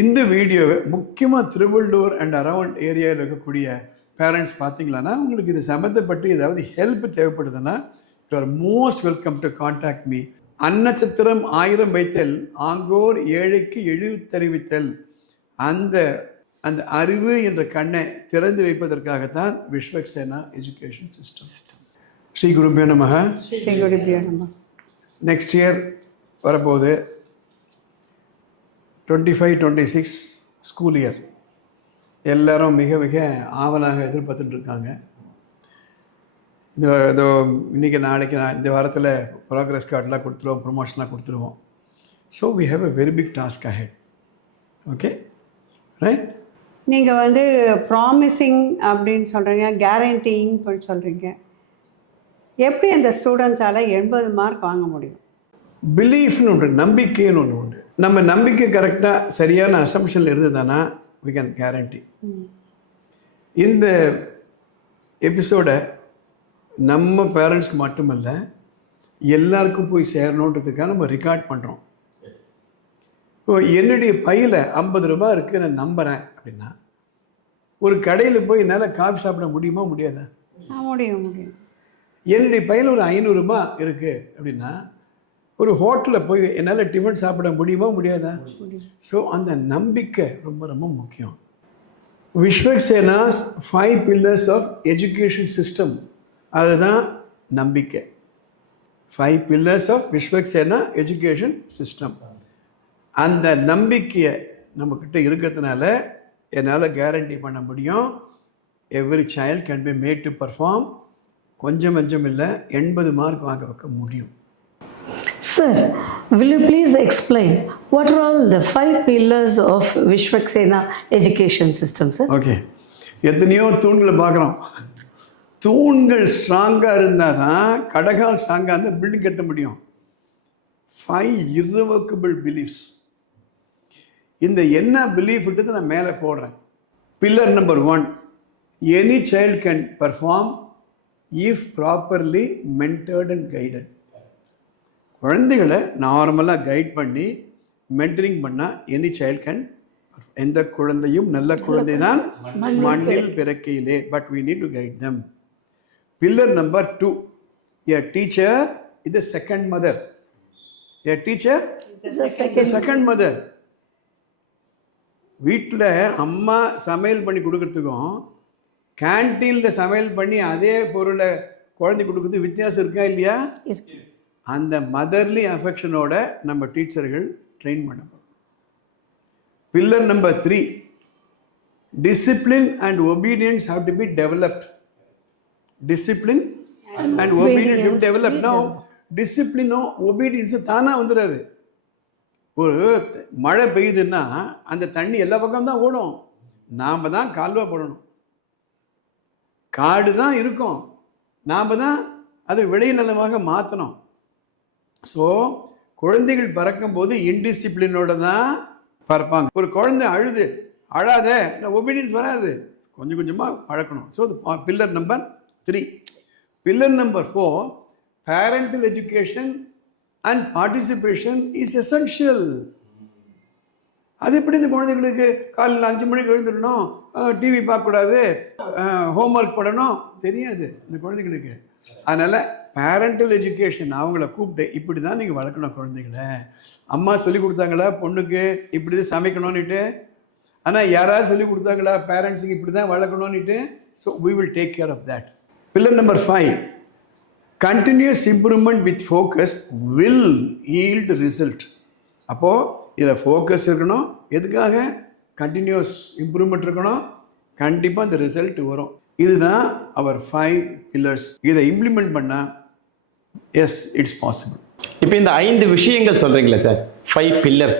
இந்த வீடியோவை முக்கியமாக திருவள்ளூர் அண்ட் அரவுண்ட் ஏரியாவில் இருக்கக்கூடிய பேரண்ட்ஸ் பார்த்தீங்களான்னா உங்களுக்கு இது சம்மந்தப்பட்டு ஏதாவது ஹெல்ப் தேவைப்படுதுன்னா you are most welcome to contact me. அன்னச்சத்திரம் 1000 வைத்தல் ஆங்கோர் ஏழைக்கு எழுத்தறிவித்தல். அந்த அந்த அறிவு என்ற கண்ணை திறந்து வைப்பதற்காகத்தான் விஸ்வக்சேனா எஜுகேஷன் சிஸ்டம். ஸ்ரீ குருபியோ நமஹ. ஸ்ரீ குருபியோ நமஹ. நெக்ஸ்ட் இயர் வரப்போகுது 25-26 ஸ்கூல் இயர். எல்லாரும் மிக மிக ஆவலாக எதிர்பார்த்துட்டு இருக்காங்க. இதோ இன்றைக்கி நாளைக்கு இந்த வாரத்தில் ப்ராக்ரஸ் கார்டெலாம் கொடுத்துருவோம், ப்ரொமோஷன்லாம் கொடுத்துருவோம். So we have a very big task ahead. Okay right. நீங்கள் ப்ராமிசிங் அப்படின்னு சொல்கிறீங்க, கேரண்டிங் சொல்கிறீங்க. எப்படி அந்த ஸ்டூடெண்ட்ஸால் 80 மார்க் வாங்க முடியும்? பிலீஃப்னு ஒன்று, நம்பிக்கைன்னு ஒன்று உண்டு. நம்ம நம்பிக்கை கரெக்டாக சரியான அசம்ஷன் இருந்ததுன்னா we can guarantee. இந்த எபிசோடை நம்ம பேரண்ட்ஸ்க்கு மட்டுமல்ல எல்லாருக்கும் போய் சேரணுன்றதுக்காக நம்ம ரெக்கார்ட் பண்ணுறோம். இப்போ என்னுடைய பையில் 50 ரூபாய் இருக்குது நான் நம்புகிறேன் அப்படின்னா ஒரு கடையில் போய் என்னால் காஃபி சாப்பிட முடியுமா முடியாதா? முடியும் முடியும். என்னுடைய பையில் ஒரு 500 ரூபாய் இருக்குது அப்படின்னா ஒரு ஹோட்டலில் போய் என்னால் டிஃபன் சாப்பிட முடியுமா முடியாதா? ஸோ அந்த நம்பிக்கை ரொம்ப ரொம்ப முக்கியம். Vishwaksena's 5 pillars of education system, அதுதான் நம்பிக்கை. 5 pillars of Vishwaksena education system. அந்த நம்பிக்கையை நம்மக்கிட்ட இருக்கிறதுனால என்னால் கேரண்டி பண்ண முடியும் every child can be made to perform. கொஞ்சம் கொஞ்சம் இல்லை 80 மார்க் வாங்க வைக்க முடியும். Sir, will you please explain what are all the 5 pillars of Vishwaksena education system, sir? Okay. எத்தனையோ தூண்களை பார்க்குறோம். தூண்கள் ஸ்ட்ராங்காக இருந்தால் தான் கடகால் ஸ்ட்ராங்காக இருந்தால் பில்டிங் கட்ட முடியும். 5 irrevocable beliefs. இந்த என்ன பிலீஃப்ட்டு நான் மேலே போடுறேன். Pillar number 1, any child can perform if properly mentored and guided. குழந்தைகளை நார்மலாக கைட் பண்ணி மென்டரிங் பண்ணால் எனி சைல்ட் கேன். எந்த குழந்தையும் நல்ல குழந்தை தான் மண்ணில் பிறக்கையிலே, but we need to guide them. Pillar number 2, a teacher is the second mother. A teacher is the second mother. வீட்டில் அம்மா சமையல் பண்ணி கொடுக்கறதுக்கும் கேன்டீனில் சமையல் பண்ணி அதே பொருளை குழந்தை கொடுக்குறது வித்தியாசம் இருக்கா இல்லையா? அந்த மதர்லி அஃபெக்ஷனோட நம்ம டீச்சர்கள் ட்ரெயின் பண்ணணும். Pillar number 3, discipline and obedience how to be developed. Discipline and obedience how developed. No டிசிப்ளினும் ஒபீடியன்ஸும் தானாக வந்துடாது. ஒரு மழை பெய்யுதுன்னா அந்த தண்ணி எல்லா பக்கம் தான் ஓடும், நாம் தான் கால்வா போடணும். காடு தான் இருக்கும், நாம் தான் அதை விளைநிலமாக மாற்றணும். ஸோ குழந்தைகள் பறக்கும்போது இன்டிசிப்ளினோட தான் பறப்பாங்க. ஒரு குழந்தை அழாத ஒபீடியன்ஸ் வராது, கொஞ்சம் கொஞ்சமாக பழக்கணும். So pillar number 3. Pillar number 4, parental education and participation is essential. அது எப்படி இந்த குழந்தைங்களுக்கு காலையில் 5 மணிக்கு எழுந்துடணும், டிவி பார்க்கக்கூடாது, ஹோம்ஒர்க் பண்ணணும் தெரியாது இந்த குழந்தைங்களுக்கு. அதனால் பேரண்டல் எஜுகேஷன் அவங்கள கூப்பிட்டு இப்படி தான் நீங்கள் வளர்க்கணும் குழந்தைகளை. அம்மா சொல்லி கொடுத்தாங்களா பொண்ணுக்கு இப்படி தான் சமைக்கணும்னுட்டு? ஆனால் யாராவது சொல்லி கொடுத்தாங்களா பேரண்ட்ஸுக்கு இப்படி தான் வளர்க்கணும்னுட்டு? So we will take care of that. Pillar number 5, continuous improvement with focus will yield result. அப்போது இதில் ஃபோக்கஸ் இருக்கணும். எதுக்காக? கண்டினியூஸ் இம்ப்ரூவ்மெண்ட் இருக்கணும், கண்டிப்பாக அந்த ரிசல்ட் வரும். இதுதான் அவர் 5 pillars. இதை இம்ப்ளிமெண்ட் பண்ணால் எஸ் இட்ஸ் பாசிபிள். இப்போ இந்த 5 விஷயங்கள் சொல்கிறீங்களே சார், 5 pillars,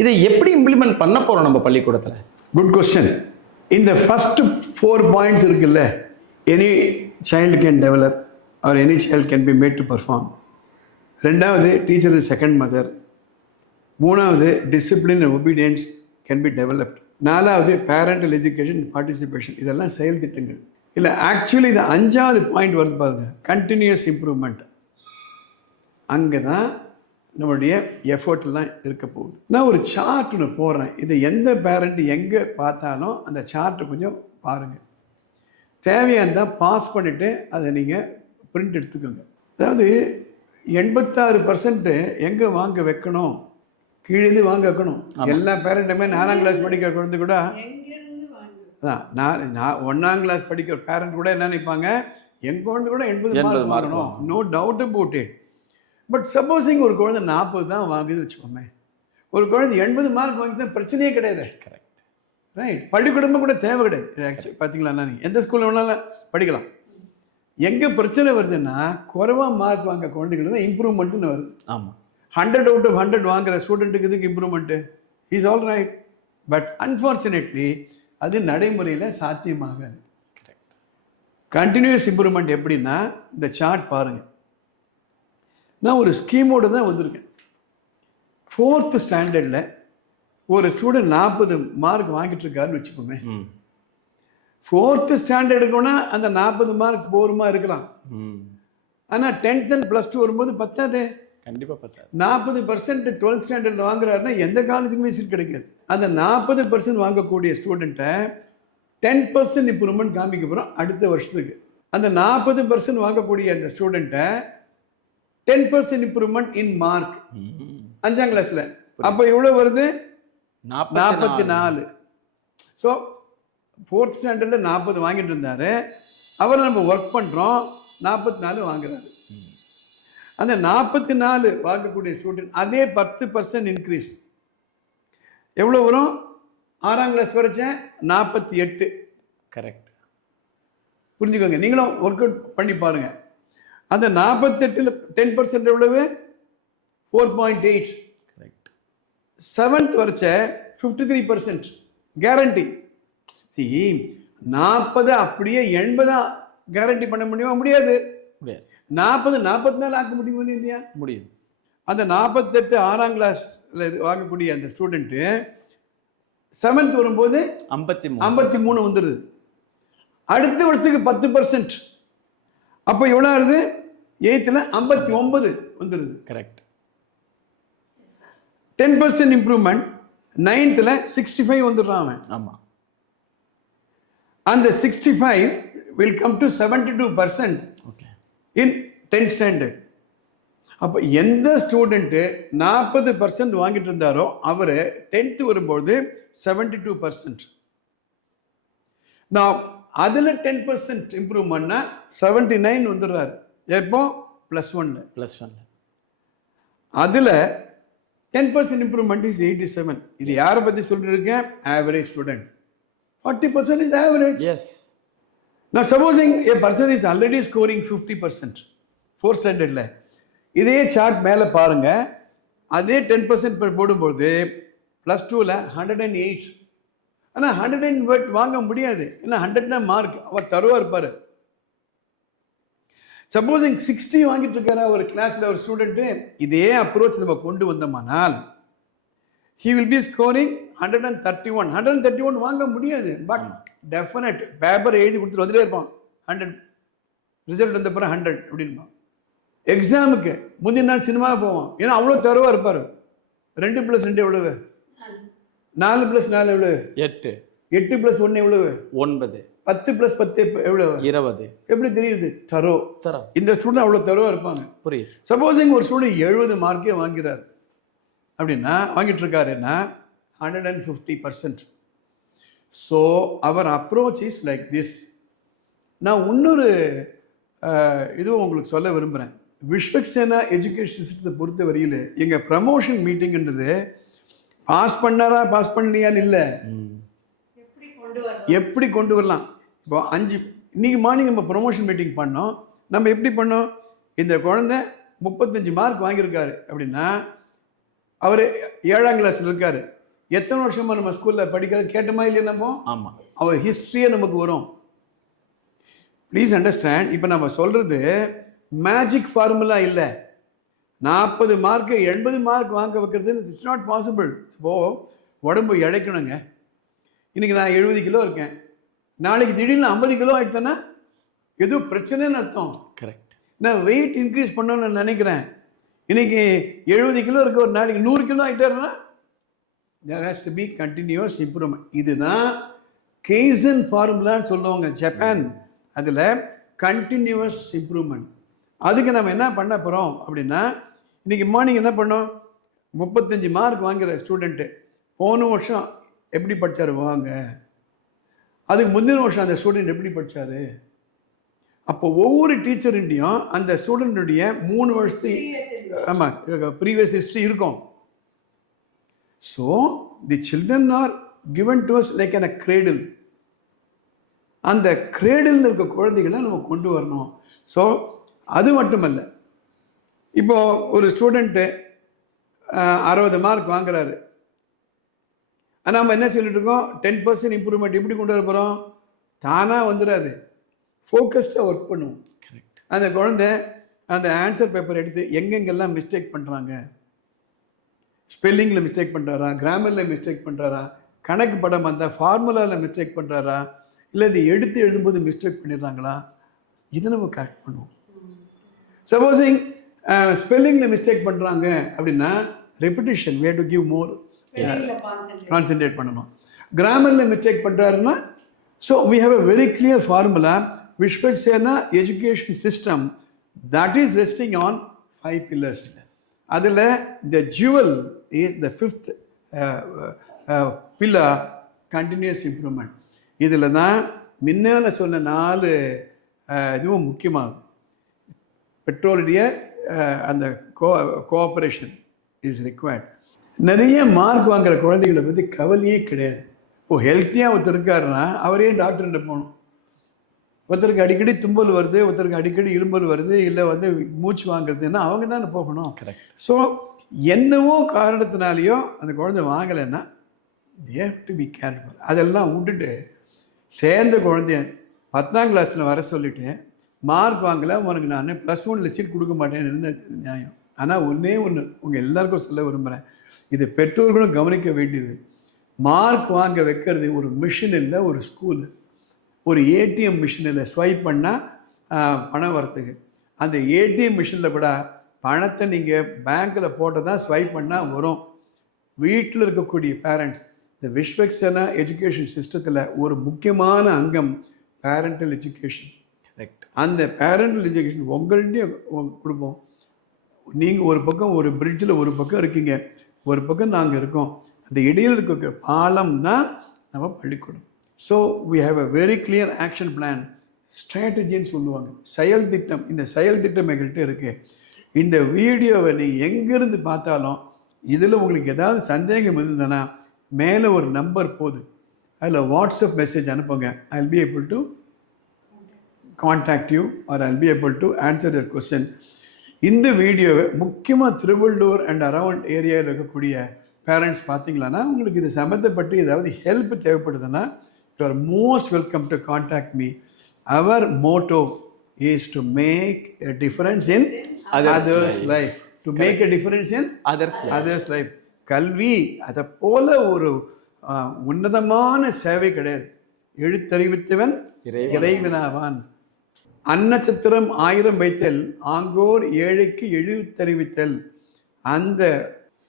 இதை எப்படி இம்ப்ளிமெண்ட் பண்ண போகிறோம் நம்ம பள்ளிக்கூடத்தில்? Good question. இந்த ஃபஸ்ட்டு 4 பாயிண்ட்ஸ் இருக்குல்ல, any child can develop or any child can be made to perform. 2வது டீச்சர் இஸ் செகண்ட் மதர். 3வது discipline and obedience can be developed. 4வது பேரண்டல் எஜுகேஷன் பார்ட்டிசிபேஷன். இதெல்லாம் செயல் திட்டங்கள். இல்லை ஆக்சுவலி இது 5வது பாயிண்ட் வருது பாருங்க, கண்டினியூஸ் இம்ப்ரூவ்மெண்ட். அங்கே தான் நம்மளுடைய எஃபர்ட்லாம் இருக்க போகுது. நான் ஒரு சார்ட் ஒன்று போடுறேன். இதை எந்த பேரண்ட் எங்கே பார்த்தாலும் அந்த சார்ட்டை கொஞ்சம் பாருங்கள். தேவையாக இருந்தால் பாஸ் பண்ணிவிட்டு அதை நீங்கள் பிரிண்ட் எடுத்துக்கோங்க. அதாவது 86% எங்கே வாங்க வைக்கணும், கீழேருந்து வாங்க வைக்கணும். எல்லா பேரண்ட்டுமே 4ஆம் கிளாஸ் படிக்கிற குழந்தை கூட அதான் நான் 1ஆம் கிளாஸ் படிக்கிற பேரண்ட் கூட என்ன நினைப்பாங்க, என் குழந்தை கூட 80 மார்க் வாங்கணும், no doubt about it. But supposing ஒரு குழந்தை 40 தான் வாங்குது வச்சுக்கோமே, ஒரு குழந்தை 80 மார்க் வாங்கினா பிரச்சனையே கிடையாது. Correct, right. பள்ளிக்கூடமும் கூட தேவை கிடையாது. ஆக்சுவலி பார்த்தீங்களா, நீங்கள் எந்த ஸ்கூலில் வேணாலும் படிக்கலாம். எங்கே பிரச்சனை வருதுன்னா, குறைவாக மார்க் வாங்க குழந்தைகள் தான் இம்ப்ரூவ்மெண்ட்டுன்னு வருது. ஆமாம், 100 out of 100 வாங்குற ஸ்டூடெண்ட்டுக்கு இதுக்கு improvement is all right. But unfortunately அது நடைமுறையில் சாத்தியமாகாது. கண்டினியூஸ் இம்ப்ரூவ்மெண்ட் எப்படின்னா, இந்த சார்ட் பாருங்கள். நான் ஒரு ஸ்கீமோடு தான் வந்திருக்கேன். 4th ஸ்டாண்டர்டில் ஒரு ஸ்டூடெண்ட் 40 மார்க் வாங்கிட்டு இருக்காருன்னு வச்சுக்கோமே. 4th ஸ்டாண்டர்டுக்குன்னா அந்த 40 மார்க் போருமா இருக்கலாம். ஆனால் 10th and +2 வரும்போது பத்தாது. கண்டிப்பாக பத்தாது. 40% 12th ஸ்டாண்டர்டில் வாங்குறாருன்னா எந்த காலேஜுக்குமே சீட் கிடைக்காது. அந்த 40% வாங்கக்கூடிய ஸ்டூடெண்ட்டை 10% இம்ப்ரூவ்மெண்ட் காமிக்க போகிறோம் அடுத்த வருஷத்துக்கு. அந்த 40% வாங்கக்கூடிய அந்த ஸ்டூடெண்ட்டை 10% இம்ப்ரூவ்மெண்ட் இன் மார்க் 5ஆம் கிளாஸில். அப்போ எவ்வளோ வருது? 44. ஸோ 4th ஸ்டாண்டர்டில் 40 வாங்கிட்டு இருந்தார். அவரை நம்ம ஒர்க் பண்ணுறோம், 44 வாங்குறாரு. அந்த 44 வாங்கக்கூடிய ஸ்டூடெண்ட் அதே 10% இன்க்ரீஸ் எவ்வளோ வரும்? 6ஆம் கிளாஸ் வரைச்சேன் 48. கரெக்ட், புரிஞ்சுக்கோங்க. நீங்களும் ஒர்க் அவுட் பண்ணி பாருங்க. அந்த 48ல் 10% எவ்வளவு? 4.8. கரெக்ட். 7th வரைச்ச 53% guarantee. சி 40 அப்படியே 80 கேரண்டி பண்ண முடியுமா? முடியாது. 40 44 ஆக்க முடியுமா இல்லையா? முடியும். அந்த 48 6ஆம் கிளாஸ்ல வாங்கக்கூடிய அந்த ஸ்டூடெண்ட்டு 7th வரும்போது 53 வந்துடுது. அடுத்த வருஷத்துக்கு 10%. அப்போ எவ்வளோ ஆகுது? 8th 59 வந்துடுது. கரெக்ட். 10% இம்ப்ரூவ்மெண்ட். 9th 65 வந்துடுறான் அவன். ஆமாம். அந்த 65 will come to 72% in 10th standard. அப்போ எந்த ஸ்டூடெண்ட்டு 40% வாங்கிட்டு இருந்தாரோ அவர் 10th வரும்போது 72%. நான் அதில் 10% இம்ப்ரூவ்மெண்ட்னா 79 வந்துடுறாரு. எப்போ? +1. அதில் 10% இம்ப்ரூவ்மெண்ட் இஸ் 87. இது யாரை பற்றி சொல்லிட்டு இருக்கேன்? Average student. 40% is average. Yes. Now supposing a person is already scoring 50% 4th ஸ்டாண்டர்டில், இதே சார்ட் மேலே பாருங்க. அதே 10% போடும்போது +2ல் 108. ஆனால் 108 வாங்க முடியாது. ஏன்னா 100 தான் மார்க். அவர் தருவா இருப்பார். சப்போஸிங் 60 வாங்கிட்டு இருக்காரு ஒரு கிளாஸில் ஒரு ஸ்டூடெண்ட்டு, இதே அப்ரோச் நம்ம கொண்டு வந்தோம்னால் he will be scoring 131. 131 வாங்க முடியாது. பட் டெஃபினட் பேப்பர் எழுதி கொடுத்துட்டு வந்துட்டே இருப்பான். 100 ரிசல்ட் வந்த பிறகு 100 அப்படின்பான். எக்ஸாமுக்கு முந்தின நாள் சினிமாவுக்கு போவான். ஏன்னா அவ்வளோ தருவா இருப்பார். 2 + 2 எவ்வளவு? 4 + 4 எவ்வளவு? 8. 8 + 1 எவ்வளவு? 9. 10 + 10 எவ்வளவு? 20. எப்படி தெரியுது? தரோ. இந்த ஸ்டூடெண்ட் அவ்வளோ தருவா இருப்பாங்க. புரியுது. சப்போஸிங் ஒரு ஸ்டூடெண்ட் 70 மார்க்கே வாங்கிறார் அப்படின்னா, வாங்கிட்டு இருக்காருன்னா 150%. ஸோ அவர் அப்ரோச் இஸ் லைக் திஸ். நான் இன்னொரு இதுவும் உங்களுக்கு சொல்ல விரும்புகிறேன். விஸ்வக்சேனா எஜுகேஷன் சிஸ்டத்தை பொறுத்த வரையில் எங்கள் ப்ரமோஷன் மீட்டிங்ன்றது பாஸ் பண்ணாரா பாஸ் பண்ணலையான்னு இல்லை, எப்படி கொண்டு வரலாம். இப்போ 5 இன்னைக்கு மார்னிங் நம்ம ப்ரமோஷன் மீட்டிங் பண்ணோம். நம்ம எப்படி பண்ணோம்? இந்த குழந்தை 35 மார்க் வாங்கியிருக்காரு அப்படின்னா, அவர் 7ஆம் கிளாஸில் இருக்காரு. எத்தனை வருஷமாக நம்ம ஸ்கூலில் படிக்கிறது கேட்டோமா இல்லையா? நம்ம ஆமாம், அவர் ஹிஸ்ட்ரியே நமக்கு வரும். Please understand. இப்போ நம்ம சொல்கிறது மேஜிக் ஃபார்முலா இல்லை. 40 மார்க்கு 80 மார்க் வாங்க வைக்கிறது இட்ஸ் நாட் பாசிபிள். ஸோ உடம்பு இழைக்கணுங்க. இன்றைக்கி நான் 70 கிலோ இருக்கேன், நாளைக்கு திடீர்னு 50 கிலோ ஆகிட்டேன்னா ஏதோ பிரச்சனைன்னு அர்த்தம். கரெக்ட். நான் வெயிட் இன்க்ரீஸ் பண்ணணும்னு நினைக்கிறேன். இன்னைக்கு 70 கிலோ இருக்க ஒரு நாளைக்கு 100 கிலோ ஆகிட்டாருன்னா there has to be continuous improvement. இதுதான் கெய்சன் ஃபார்முலான்னு சொல்லுவாங்க ஜப்பான். அதில் கண்டினியூஸ் இம்ப்ரூவ்மெண்ட். அதுக்கு நம்ம என்ன பண்ண போகிறோம் அப்படின்னா, இன்றைக்கி மார்னிங் என்ன பண்ணோம், 35 மார்க் வாங்குகிற ஸ்டூடெண்ட்டு போன வருஷம் எப்படி படித்தார் வாங்க, அதுக்கு முந்தின வருஷம் அந்த ஸ்டூடெண்ட் எப்படி படித்தார். அப்போ ஒவ்வொரு டீச்சர்கிட்டையும் அந்த ஸ்டூடெண்ட்டுடைய 3 வருஷத்துக்கு ஆமாம் ப்ரீவியஸ் ஹிஸ்ட்ரி இருக்கும். So the children are given to us like an a cradle. அந்த கிரேடில் இருக்க குழந்தைகளை நம்ம கொண்டு வரணும். ஸோ அது மட்டுமல்ல, இப்போ ஒரு ஸ்டூடெண்ட்டு 60 மார்க் வாங்குறாரு, ஆனால் நம்ம என்ன சொல்லிட்டு இருக்கோம், 10% இம்ப்ரூவ்மெண்ட் எப்படி கொண்டு வர போகிறோம், தானாக வந்துடாது, ஃபோக்கஸ்டாக ஒர்க் பண்ணுவோம். கரெக்ட். அந்த குழந்தை அந்த ஆன்சர் பேப்பர் எடுத்து எங்கெங்கெல்லாம் மிஸ்டேக் பண்ணுறாங்க, ஸ்பெல்லிங்கில் மிஸ்டேக் பண்ணுறாரா, கிராமரில் மிஸ்டேக் பண்ணுறாரா, கணக்கு படம் அந்த ஃபார்முலாவில் மிஸ்டேக் பண்ணுறாரா, இல்லை இது எடுத்து எழுதும்போது மிஸ்டேக் பண்ணிடுறாங்களா, இதை நம்ம கரெக்ட் பண்ணுவோம். சப்போஸிங் ஸ்பெல்லிங்கில் மிஸ்டேக் பண்ணுறாங்க அப்படின்னா repetition, we have to give more concentrate பண்ணணும். கிராமரில் மிஸ்டேக் பண்ணுறாருன்னா, so we have a very clear formula, Vishwaksena education system that is resting on 5 pillars. அதில் the jewel is the 5th pillar, continuous improvement. இதில் தான் முன்னால் சொன்ன 4 இதுவும் முக்கியமாகும். பெற்றோருடைய அந்த கோஆப்ரேஷன் இஸ் ரிக்வயர்ட். நிறைய மார்க் வாங்குகிற குழந்தைகளை பற்றி கவலையே கிடையாது. இப்போ ஹெல்த்தியாக ஒருத்தர் இருக்காருன்னா அவரே டாக்டர்கிட்ட போகணும். ஒருத்தருக்கு அடிக்கடி தும்பல் வருது, ஒருத்தருக்கு அடிக்கடி இரும்பல் வருது, இல்லை மூச்சு வாங்குறதுன்னா அவங்க தானே போகணும். கரெக்ட். ஸோ என்னவோ காரணத்தினாலேயோ அந்த குழந்தை வாங்கலைன்னா they have to be careful. அதெல்லாம் விட்டுட்டு சேர்ந்த குழந்தைய 10ஆம் கிளாஸில் வர சொல்லிட்டு மார்க் வாங்கலை, உனக்கு நான் +1 சீட் கொடுக்க மாட்டேன்னு இருந்த நியாயம். ஆனால் ஒன்றே ஒன்று உங்கள் எல்லாருக்கும் சொல்ல விரும்புகிறேன், இது பெற்றோர்களும் கவனிக்க வேண்டியது. மார்க் வாங்க வைக்கிறது ஒரு மிஷின் இல்லை, ஒரு ஸ்கூலு. ஒரு ஏடிஎம் மிஷினில் ஸ்வைப் பண்ணால் பணம் வரத்துக்கு. அந்த ஏடிஎம் மிஷினில் கூட பணத்தை நீங்கள் பேங்க்கில் போட்டால் தான் ஸ்வைப் பண்ணால் வரும். வீட்டில் இருக்கக்கூடிய பேரண்ட்ஸ், இந்த விஸ்வக்சேனா எஜுகேஷன் சிஸ்டத்தில் ஒரு முக்கியமான அங்கம் பேரண்டல் எஜுகேஷன். கரெக்ட். அந்த பேரண்டல் எஜுகேஷன் உங்கள்கிட்டயே கொடுப்போம். நீங்கள் ஒரு பக்கம் ஒரு பிரிட்ஜில் ஒரு பக்கம் இருக்கீங்க, ஒரு பக்கம் நாங்கள் இருக்கோம். அந்த இடையில் இருக்க பாலம் தான் நம்ம பள்ளிக்கூடம். So we have a very clear action plan, ஸ்ட்ராட்டஜின்னு சொல்லுவாங்க, செயல் திட்டம். இந்த செயல் திட்டம் எங்கள்கிட்ட இருக்குது. இந்த வீடியோவை நீ எங்கேருந்து பார்த்தாலும் இதில் உங்களுக்கு ஏதாவது சந்தேகம் இருந்ததுன்னா மேலே ஒரு நம்பர் போகுது, அதில் வாட்ஸ்அப் மெசேஜ் அனுப்புங்க. I'll be able to contact you or I'll be able to answer your question. இந்த வீடியோவை முக்கியமாக திருவள்ளூர் அண்ட் அரவுண்ட் ஏரியாவில் இருக்கக்கூடிய பேரண்ட்ஸ் பார்த்தீங்களான்னா உங்களுக்கு இது சம்மந்தப்பட்டு ஏதாவது help தேவைப்படுதுன்னா you are most welcome to contact me. Our motto is to make a difference in others' life. To make a difference in others' life. கல்வி அதை போல ஒரு உன்னதமான சேவை கிடையாது. எழுத்தறிவித்தவன் இறைவனாவான். அன்னச்சத்திரம் 1000 வைத்தல், ஆங்கோர் ஏழைக்கு எழுத்தறிவித்தல். அந்த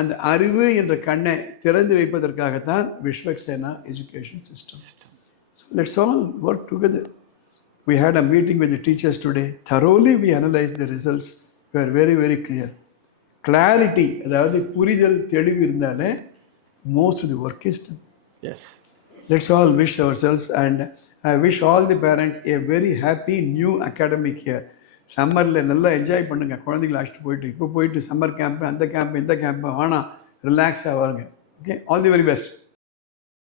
அந்த அறிவு என்ற கண்ணை திறந்து வைப்பதற்காகத்தான் Vishwaksena education system. So let's all work together. We had a meeting with the teachers today. Thoroughly we analyzed the results. We are very, very clear. Clarity, அதாவது புரிதல், தெளிவு இருந்தாலே most of the work is done. Yes. Let's all wish ourselves, and I wish all the parents a very happy new academic year. சம்மரில் நல்லா enjoy பண்ணுங்கள், குழந்தைங்களை அழைச்சிட்டு போயிட்டு. இப்போ போயிட்டு சம்மர் கேம்ப்பு, அந்த கேம்ப்பு, இந்த கேம்ப்பு வேணாம், ரிலாக்ஸாக வாங்க. Okay, all the very best.